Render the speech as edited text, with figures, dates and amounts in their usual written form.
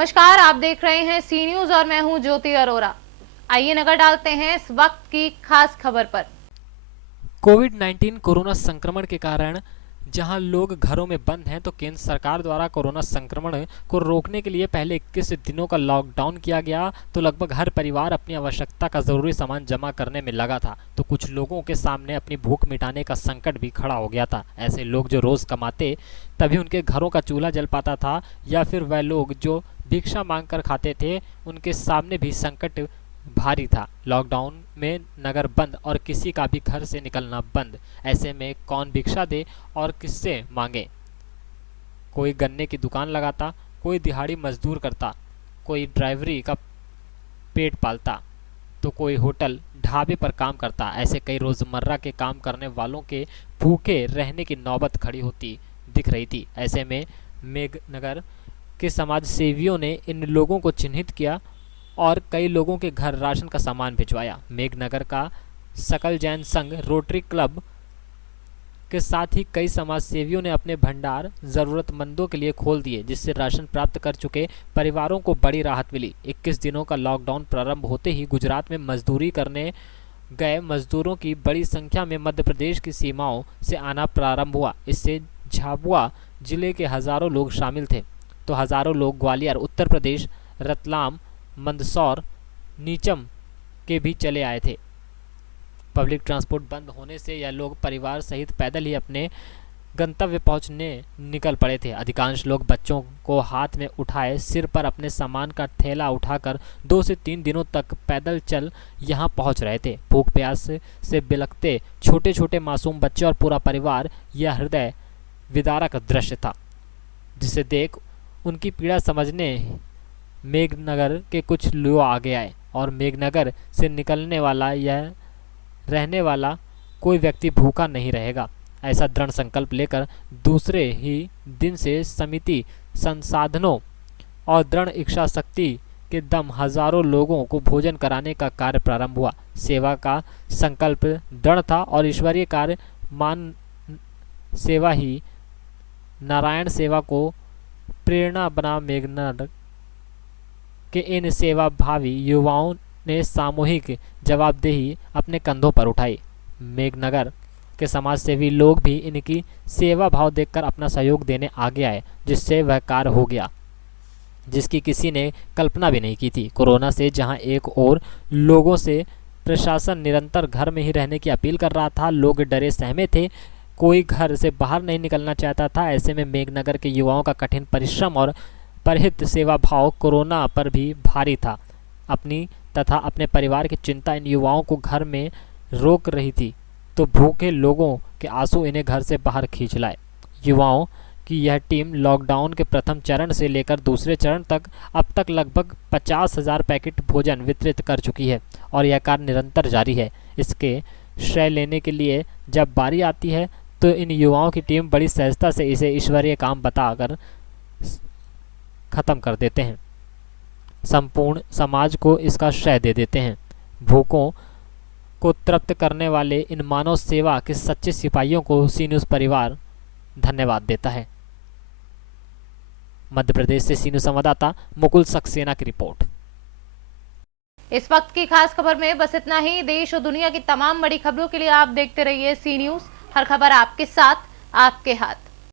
नमस्कार, आप देख रहे हैं सी न्यूज और मैं हूं ज्योति अरोरा। आइए नजर डालते हैं इस वक्त की खास खबर पर। कोविड-19 कोरोना संक्रमण के कारण जहां लोग घरों में बंद हैं, तो केंद्र सरकार द्वारा कोरोना संक्रमण को रोकने के लिए पहले 21 दिनों का लॉकडाउन किया गया। तो लगभग हर परिवार अपनी आवश्यकता का ज़रूरी सामान जमा करने में लगा था। तो कुछ लोगों के सामने अपनी भूख मिटाने का संकट भी खड़ा हो गया था। ऐसे लोग जो रोज़ कमाते तभी उनके घरों का चूल्हा जल पाता था, या फिर वह लोग जो भिक्षा मांग कर खाते थे, उनके सामने भी संकट भारी था। लॉकडाउन में नगर बंद और किसी का भी घर से निकलना बंद। ऐसे में कौन भिक्षा दे और किससे मांगे। कोई गन्ने की दुकान लगाता, कोई दिहाड़ी मजदूर करता, कोई ड्राइवरी का पेट पालता, तो कोई होटल ढाबे पर काम करता। ऐसे कई रोज़मर्रा के काम करने वालों के भूखे रहने की नौबत खड़ी होती दिख रही थी। ऐसे में मेघनगर के समाज सेवियों ने इन लोगों को चिन्हित किया और कई लोगों के घर राशन का सामान भिजवाया। मेघनगर का सकल जैन संघ, रोटरी क्लब के साथ ही कई समाज सेवियों ने अपने भंडार ज़रूरतमंदों के लिए खोल दिए, जिससे राशन प्राप्त कर चुके परिवारों को बड़ी राहत मिली। 21 दिनों का लॉकडाउन प्रारंभ होते ही गुजरात में मजदूरी करने गए मजदूरों की बड़ी संख्या में मध्य प्रदेश की सीमाओं से आना प्रारंभ हुआ। इससे झाबुआ जिले के हज़ारों लोग शामिल थे। तो हज़ारों लोग ग्वालियर, उत्तर प्रदेश, रतलाम, मंदसौर, नीचम के भी चले आए थे। पब्लिक ट्रांसपोर्ट बंद होने से यह लोग परिवार सहित पैदल ही अपने गंतव्य पहुंचने निकल पड़े थे। अधिकांश लोग बच्चों को हाथ में उठाए सिर पर अपने सामान का थैला उठाकर 2 से 3 दिनों तक पैदल चल यहां पहुंच रहे थे। भूख प्यास से बिलखते छोटे छोटे मासूम बच्चे और पूरा परिवार, यह हृदय विदारक दृश्य था, जिसे देख उनकी पीड़ा समझने मेघनगर के कुछ लोग आगे आए और मेघनगर से निकलने वाला यह रहने वाला कोई व्यक्ति भूखा नहीं रहेगा, ऐसा दृढ़ संकल्प लेकर दूसरे ही दिन से समिति संसाधनों और दृढ़ इच्छा शक्ति के दम हजारों लोगों को भोजन कराने का कार्य प्रारंभ हुआ। सेवा का संकल्प दृढ़ था और ईश्वरीय कार्य मान सेवा ही नारायण सेवा को प्रेरणा बना। मेघनगर के इन सेवा भावी युवाओं ने सामूहिक जवाबदेही अपने कंधों पर उठाई। मेघनगर के समाज सेवी लोग भी इनकी सेवा भाव देखकर अपना सहयोग देने आगे आए, जिससे वह कार्य हो गया जिसकी किसी ने कल्पना भी नहीं की थी। कोरोना से जहां एक और लोगों से प्रशासन निरंतर घर में ही रहने की अपील कर रहा था, लोग डरे सहमे थे, कोई घर से बाहर नहीं निकलना चाहता था। ऐसे में मेघनगर के युवाओं का कठिन परिश्रम और परहित सेवा भाव कोरोना पर भी भारी था। अपनी तथा अपने परिवार की चिंता इन युवाओं को घर में रोक रही थी, तो भूखे लोगों के आंसू इन्हें घर से बाहर खींच लाए। युवाओं की यह टीम लॉकडाउन के प्रथम चरण से लेकर दूसरे चरण तक अब तक लगभग 50,000 पैकेट भोजन वितरित कर चुकी है और यह कार्य निरंतर जारी है। इसके श्रेय लेने के लिए जब बारी आती है, तो इन युवाओं की टीम बड़ी सहजता से इसे ईश्वरीय काम बताकर ख़त्म कर देते हैं। संपूर्ण समाज को इसका श्रेय दे देते हैं। भूखों को तृप्त करने वाले इन मानव सेवा के सच्चे सिपाहियों को सी न्यूज़ परिवार धन्यवाद देता है। मध्य प्रदेश से सी न्यूज़ संवाददाता मुकुल सक्सेना की रिपोर्ट। इस वक्त की खास खबर में बस इतना ही। देश और दुनिया की तमाम बड़ी खबरों के लिए आप देखते रहिए सी न्यूज। हर खबर आपके साथ, आपके हाथ।